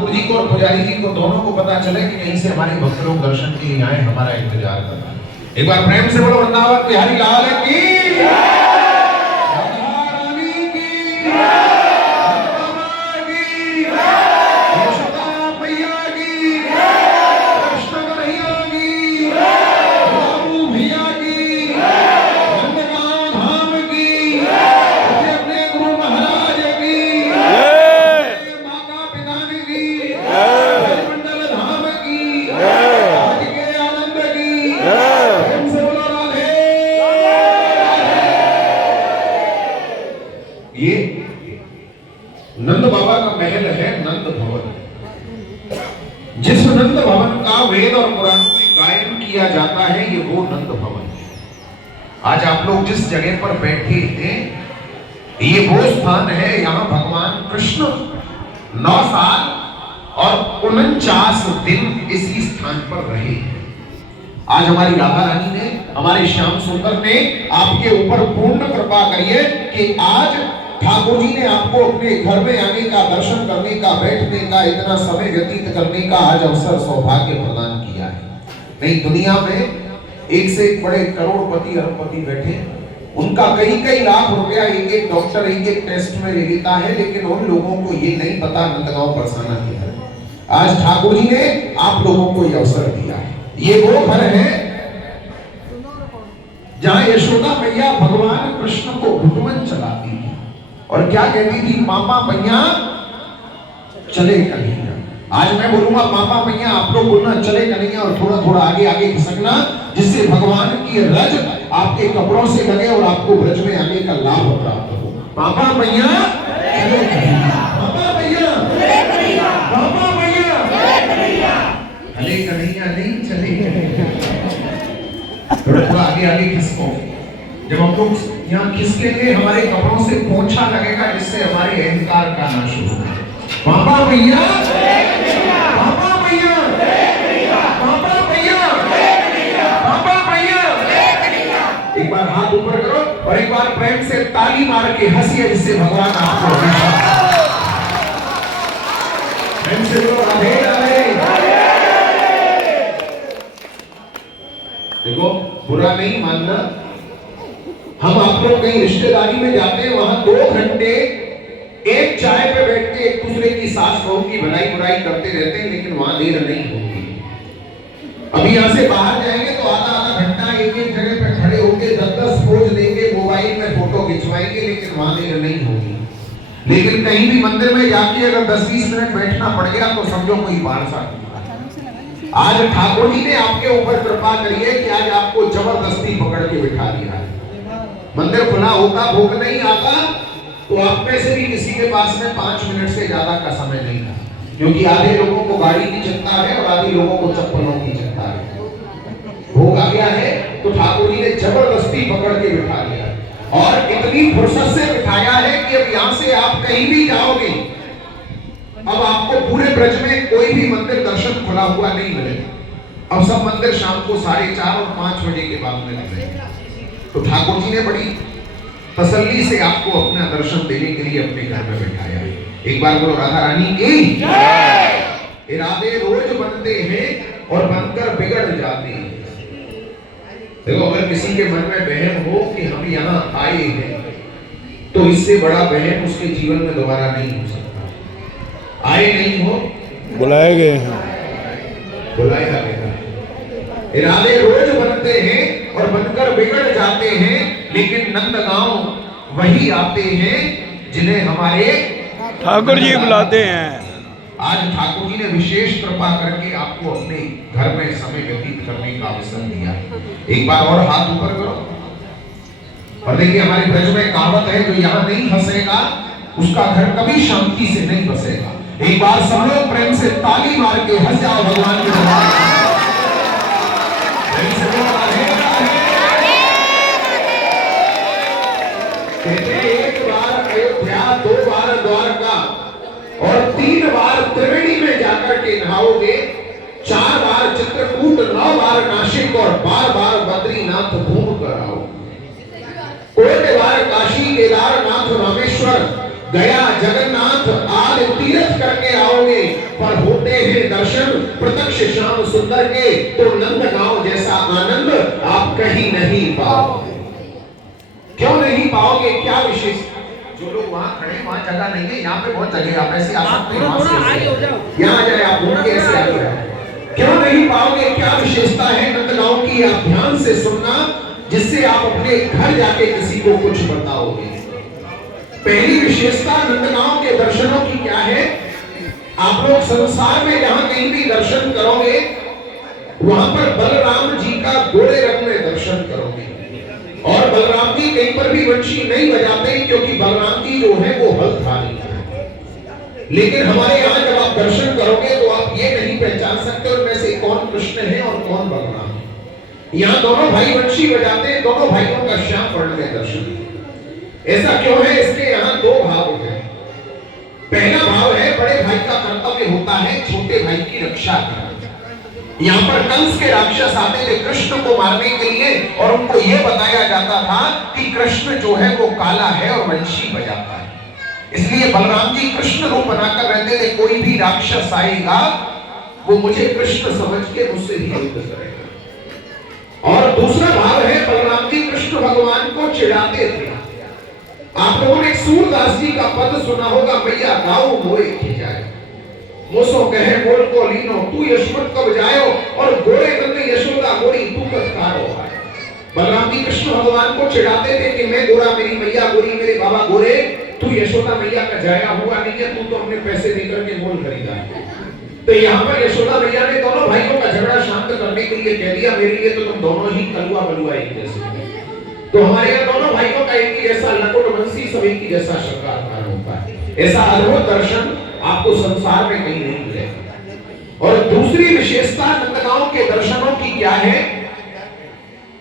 ठाकुर जी को और पुजारी जी को दोनों को पता चले कि कहीं से हमारे भक्त लोग दर्शन के लिए आए, हमारा इंतजार कर रहे हैं। एक बार प्रेम से बोलो वृंदावन बिहारी लाल की ये नंद बाबा का महल है, नंद भवन। जिस नंद भवन का वेद और पुराणों में गायन किया जाता है, ये वो नंद भवन है। आज आप लोग जिस जगह पर बैठे थे, ये वो स्थान है, यहाँ भगवान कृष्ण 9 साल और 49 दिन इसी स्थान पर रहे। आज हमारी राधा रानी ने, हमारे श्याम सुंदर ने आपके ऊपर पूर्ण कृपा करी है कि आज ठाकुर जी ने आपको अपने घर में आने का, दर्शन करने का, बैठने का, इतना समय व्यतीत करने का आज अवसर, सौभाग्य प्रदान किया है। नहीं, दुनिया में एक से एक बड़े करोड़पति, अरबपति बैठे, उनका कई लाख रुपया एक डॉक्टर एक टेस्ट में ले लेता है, लेकिन उन लोगों को ये नहीं पता नंदगांव बरसाना के घर। आज ठाकुर जी ने आप लोगों को ये अवसर दिया है। ये वो घर है जहां यशोदा मैया भगवान कृष्ण को घुटमन चलाती है और क्या कहती थी, मामा मैया चले कन्हैया। आज मैं बोलूंगा मामा मैया, आप लोग बोलना चले कन्हैया और थोड़ा थोड़ा आगे आगे खिसकना, जिससे भगवान की रज आपके कपड़ों से लगे और आपको ब्रज में आने का लाभ प्राप्त हो। मामा मैया चले कन्हैया, मामा मैया चले कन्हैया, मामा मैया चले कन्हैया, चले कन्हैया नहीं चले कन्हैया। थोड़ा आगे आगे खिसको। जब हम लोग यहाँ खिसकेंगे, हमारे कपड़ों से पोंछा लगेगा, जिससे हमारे अहंकार का नाश होगा। बाबा भैया, बाबा भैया, बाबा भैया, बाबा भैया। एक बार हाथ ऊपर करो और एक बार प्रेम से ताली मार के हंसिए, जिससे भगवान आपको प्रेम से बोलो राधे राधे। देखो, बुरा नहीं मानना, हम आप लोग कहीं रिश्तेदारी में जाते हैं, वहां 2 घंटे एक चाय पे बैठ के एक दूसरे की सास बहू की भलाई बुराई करते रहते हैं, लेकिन वहां देर नहीं होती। अभी यहाँ से बाहर जाएंगे तो आधा घंटा एक जगह पे खड़े होकर 10-10 पोज देंगे, मोबाइल में फोटो खिंचवाएंगे, लेकिन वहां देर नहीं होगी। लेकिन कहीं भी मंदिर में जाके अगर 10-20 मिनट बैठना पड़ गया तो समझो कोई बारसा। आज ठाकुर जी ने आपके ऊपर कृपा करी है कि आज आपको जबरदस्ती पकड़ के बिठा दिया है। मंदिर खुला होता, भोग नहीं आता, तो आप में से भी किसी के पास में 5 मिनट से ज्यादा का समय नहीं था, क्योंकि आधे लोगों को गाड़ी की चिंता है और आधे लोगों को चप्पलों की चिंता है। भोग आ गया है तो ठाकुर जी ने जबरदस्ती पकड़ के बिठा दिया और इतनी फुर्सत से बिठाया है कि अब यहाँ से आप कहीं भी जाओगे, अब आपको पूरे ब्रज में कोई भी मंदिर दर्शन खुला हुआ नहीं मिलेगा। अब सब मंदिर शाम को 4:30 और 5 बजे के बाद में मिलेंगे। तो ठाकुर जी ने बड़ी तसल्ली से आपको अपना दर्शन देने के लिए अपने घर में बैठाया है। एक बार बोलो राधा रानी की जय। इरादे रोज बनते हैं और बनकर बिगड़ जाते हैं। देखो, अगर किसी के मन में वहम हो कि हम यहाँ आए हैं, तो इससे बड़ा वहम उसके जीवन में दोबारा नहीं हो सकता। आए नहीं हो, बुलाए गए हैं, बुलाया गया। इरादे रोज बनते हैं और बनकर बिगड़ जाते हैं, लेकिन नंदगांव वही आते हैं जिन्हें हमारे ठाकुर जी बुलाते हैं। आज ठाकुर जी ने विशेष कृपा करके आपको अपने घर में समय व्यतीत करने का अवसर दिया। एक बार और हाथ ऊपर करो और देखिए, हमारे ब्रज में कहावत है, जो यहाँ नहीं हंसेगा उसका घर कभी शांति से नहीं बसेगा। एक बार सब लोग प्रेम से ताली मार के हंस जाओ भगवान के दरबार। एक बार अयोध्या, 2 बार द्वारका और 3 बार त्रिवेणी में जाकर के नहाओगे, 4 बार चित्रकूट, 9 बार नासिक और 12 बार बद्रीनाथ घूम कर आओ। कोटि बार काशी, केदारनाथ, रामेश्वर, गया, जगन्नाथ आदि तीर्थ करके आओगे, पर होते हैं दर्शन प्रत्यक्ष श्याम सुंदर के, तो नंदगांव जैसा आनंद आप कहीं नहीं पाओगे। क्यों नहीं पाओगे? क्या विशेष? जो लोग वहां खड़े वहां जगह नहीं है, यहाँ पे बहुत जगह, आप ऐसे आ सकते हैं, यहाँ आ जाए, आप घूम के ऐसे आ जाए। क्यों नहीं पाओगे? क्या विशेषता है नंदगांव की? आप ध्यान से सुनना, जिससे आप अपने घर जाके किसी को कुछ बताओगे। पहली विशेषता नंदगांव के दर्शनों की क्या है? आप लोग संसार में जहां कहीं भी दर्शन करोगे, वहां पर बलराम जी का गोरे रंग में दर्शन करोगे। और बलराम जी कहीं पर भी वंशी नहीं बजाते, क्योंकि बलराम जी जो है वो हलधारी है। लेकिन हमारे यहाँ जब आप दर्शन करोगे तो आप ये नहीं पहचान सकते उनमें से कौन कृष्ण है और कौन बलराम है। यहाँ दोनों भाई वंशी बजाते हैं, दोनों भाइयों का श्याम वर्ण में दर्शन। ऐसा क्यों है? इसके यहाँ दो भाव हैं। पहला भाव है, बड़े भाई का कर्तव्य होता है छोटे भाई की रक्षा करना। यहाँ पर कंस के राक्षस आते थे कृष्ण को मारने के लिए, और उनको यह बताया जाता था कि कृष्ण जो है वो काला है और वंशी बजाता है। इसलिए बलराम जी कृष्ण रूप बनाकर रहते थे। कोई भी राक्षस आएगा वो मुझे कृष्ण समझ के मुझसे भी युद्ध करेगा। और दूसरा भाव है, बलराम जी कृष्ण भगवान को चिढ़ाते थे। आप लोगों ने सूरदास जी का पद सुना होगा, मैया गाओ मोरे की जाए, मोसो कहे बोल को लीनो, तू यशवंत कब जायो, और गोरे नंद यशोदा गोरी तू कब कारो आए। बलराम जी कृष्ण भगवान को चिढ़ाते थे कि मैं गोरा, मेरी मैया गोरी, मेरे बाबा गोरे, तू यशोदा मैया का जाया हुआ नहीं है, तू तो अपने पैसे देकर के मोल खरीदा है। तो यहाँ पर यशोदा मैया ने दोनों भाइयों का झगड़ा शांत करने के लिए कह दिया, मेरे लिए तो तुम दोनों ही कलुआ बलुआ एक जैसे। तो हमारे यहाँ दोनों भाइयों का एक ही जैसा लकुट वंशी, सब एक ही जैसा शंकर होता है। ऐसा अद्भुत दर्शन आपको संसार में कहीं नहीं मिलेगा। और दूसरी विशेषता नंदगांव के दर्शनों की क्या है?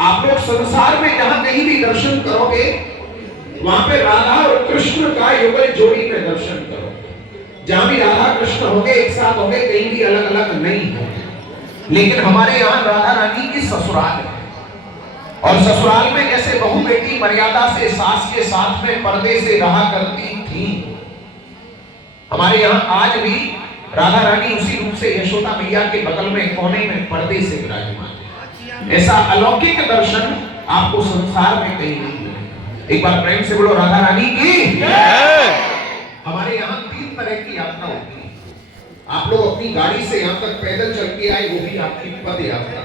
आप लोग संसार में जहां कहीं भी दर्शन करोगे, वहां पे राधा और कृष्ण का युगल जोड़ी में दर्शन करो। जहां भी राधा कृष्ण होंगे एक साथ होंगे, कहीं भी अलग अलग नहीं होंगे। लेकिन हमारे यहाँ राधा रानी की ससुराल है, और ससुराल में जैसे बहू बेटी मर्यादा से सास के साथ में पर्दे से रहा करती थी, हमारे यहाँ आज भी राधा रानी उसी रूप से यशोदा मैया के बगल में कोने में पर्दे से विराजमान है। ऐसा अलौकिक दर्शन आपको संसार में कहीं नहीं मिलेगा। एक बार प्रेम से बोलो राधा रानी की। हमारे यहाँ 3 तरह की यात्रा होती है। आप लोग अपनी गाड़ी से यहाँ तक पैदल चल के आए, वो भी आपकी पद यात्रा।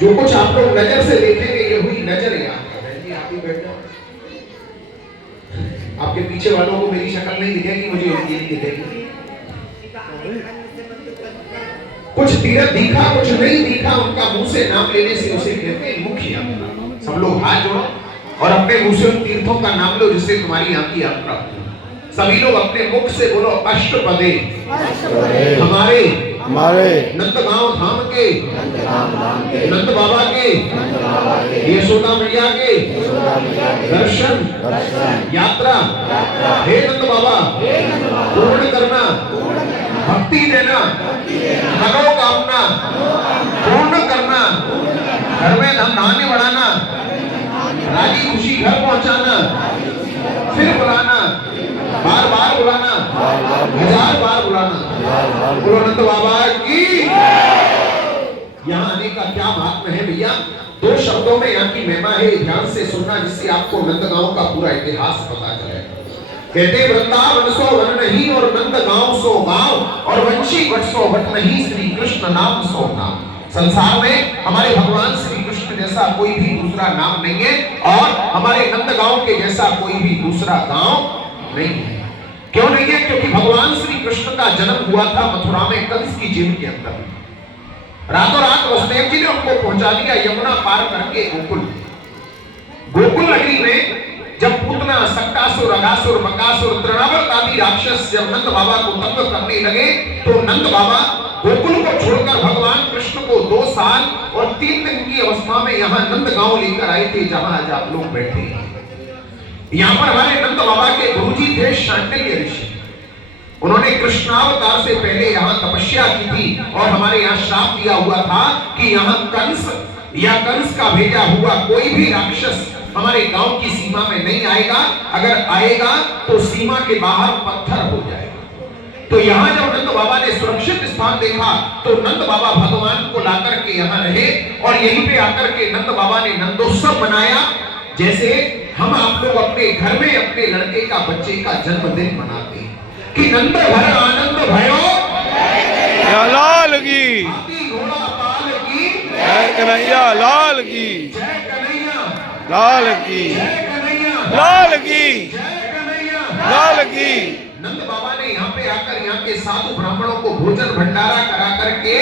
जो कुछ आप लोग नजर से देखेंगे ये हुई नजर यात्रा। आप ही बैठ जाओ, आपके पीछे वालों को मेरी शक्ल नहीं दिखेगी, मुझे ये नहीं दिखेगी। कुछ तीर्थ दिखा कुछ नहीं दिखा, उनका मुंह से नाम लेने से उसे कहते हैं मुख्य यात्रा। सब लोग हाथ जोड़ो और अपने मुंह से उन तीर्थों का नाम लो जिससे तुम्हारी यहाँ की यात्रा हो। सभी लोग अपने मुख से बोलो अष्टपदे हमारे नंदगांव धाम के नंद बाबा के यशोदा मैया के दर्शन यात्रा हे नंद बाबा पूर्ण करना, भक्ति देना, मनोकामना पूर्ण करना, घर में धन धान्य बढ़ाना, राजी खुशी घर पहुंचाना, फिर बुलाना, बार बार बुलाना, 1000 बार बुलाना। बोलो नंद बाबा की। यहाँ आने का क्या महत्व है भैया? 2 शब्दों में यहाँ की महिमा है, ध्यान से सुनना, जिससे आपको नंदगांव का पूरा इतिहास पता चलेगा। कहते वृंदावन सो वन नहीं और नंदगांव सो गांव, और वंशी वट सो वट नहीं, श्री कृष्ण नाम सो नाम। संसार में हमारे भगवान श्री कृष्ण जैसा कोई भी दूसरा नाम नहीं है, और हमारे नंदगांव के जैसा कोई भी दूसरा गांव नहीं है। क्यों नहीं है? क्योंकि भगवान श्री कृष्ण का जन्म हुआ था मथुरा में कंस की जेल के अंदर। रातों रात वसुदेव जी ने उनको पहुंचा दिया यमुना पार करके गोकुल। गोकुल नगरी में जब पूतना, सक्टासुर, अगासुर, बकासुर, तृणावर्त आदि राक्षस जब नंद बाबा को तंग करने लगे, तो नंद बाबा गोकुल को छोड़कर भगवान कृष्ण को 2 साल और 3 दिन की अवस्था में यहाँ नंदगांव लेकर आए थे, जहां आज आप लोग बैठे हैं। यहाँ पर हमारे नंद बाबा के गुरुजी थे शांडिल्य ऋषि। उन्होंने कृष्णावतार से पहले यहाँ तपस्या की थी, और हमारे यहाँ श्राप दिया हुआ था कि यहाँ कंस या कंस का भेजा हुआ कोई भी राक्षस हमारे गांव की सीमा में नहीं आएगा। अगर आएगा तो सीमा के बाहर पत्थर हो जाएगा। तो यहाँ जब नंद बाबा ने सुरक्षित काम देखा तो नंद बाबा भगवान को लाकर के यहाँ रहे और यहीं पे आकर के नंद बाबा ने नंदोत्सव मनाया। जैसे हम आप लोग अपने घर में अपने लड़के का बच्चे का जन्मदिन मनाते हैं कि नंद भर आनंद भयो लाल की हाथी घोड़ा पाल की जय कन्हैया लाल की जय कन्हैया लाल की जय कन्हैया लाल की जय कन्हैया लाल की। नंद बाबा ने यहाँ पे आकर यहाँ के साधु ब्राह्मणों को भोजन भंडारा करा करके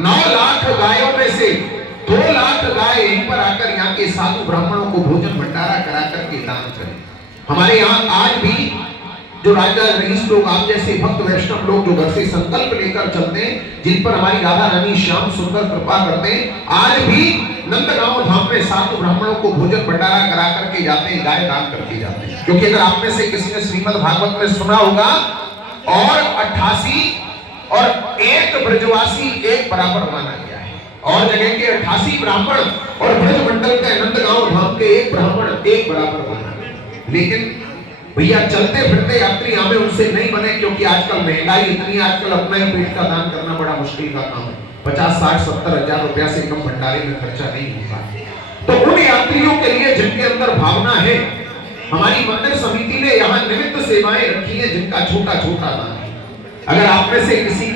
9 लाख गायों में से 2 लाख गाय यहीं पर आकर यहाँ के साधु ब्राह्मणों को भोजन भंडारा करा करके दान करें। हमारे यहाँ आज भी जो राजा रईस लोग आप जैसे भक्त वैष्णव लोग जो घर से संकल्प लेकर चलते हैं, जिन पर हमारी राधा रानी श्याम सुंदर कृपा करते हैं, आज भी नंदगांव धाम में साधु ब्राह्मणों को भोजन भंडारा करा करके जाते हैं, गाय दान करके जाते हैं। क्योंकि अगर आप में से किसी ने श्रीमद् भागवत में सुना होगा और 88 और एक ब्रजवासी एक बराबर माना गया है, और जगह के 88 ब्राह्मण और ब्रज मंडल के नंदगांव धाम के एक ब्राह्मण एक बराबर माना गया। लेकिन भैया चलते फिरते यात्री हमें उनसे नहीं बने, क्योंकि आजकल महंगाई इतनी है, आजकल अपना ही पेट का दान करना बड़ा मुश्किल का काम है। 50, 60, 70 हजार रुपया से कम भंडारे में खर्चा नहीं होता। तो उन यात्रियों के लिए जिनके अंदर भावना है, हमारी मंदिर समिति ने यहाँ निमित्त सेवाएं रखी है जिनका छोटा छोटा दान है। अगर आप में से किसी